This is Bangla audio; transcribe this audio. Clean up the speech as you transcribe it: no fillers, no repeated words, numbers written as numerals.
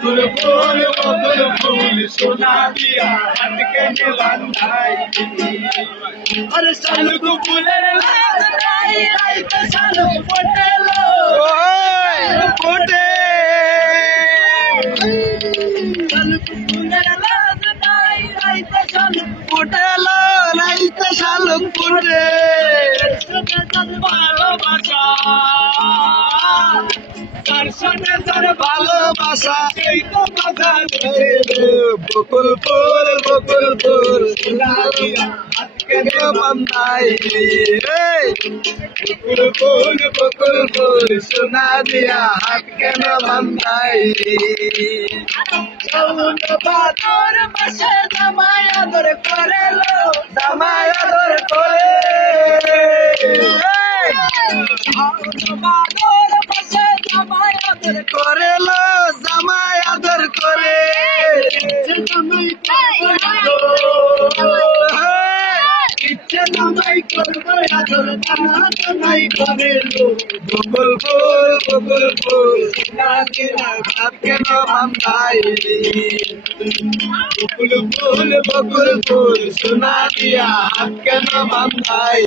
ফুল ফুল বকুল ফুল সোনা দিয়া হাত কেনে বান্ধাই আরে শালুক ফুলের লাল নাই রাইতে শালুক ফোটেলো ফোটে শালুক ফুলের লাল নাই রাইতে শালুক ফুটেলো রাইতে শালুক ফুটে ভালোবাসা তার সাথে তার ভালোবাসা এই তো কথা বকুল ফুল সোনা দিয়া হাত কেনে বান্ধাই বকুল ফুল সোনা দিয়া হাত কেন বান্ধাই বাদর বসে জামাই আদর করেলো জামাই আদর করে বাদর বসে জামাই আদর করেলো জামাই আদর করে ইচ্ছে জামাই করবো আদর তারা জামাই করেলো বকুল ফুল না কেনা হাত কেন বান্ধাই ফুল ফুল বকুল ফুল সোনা দিয়া হাত কেন বান্ধাই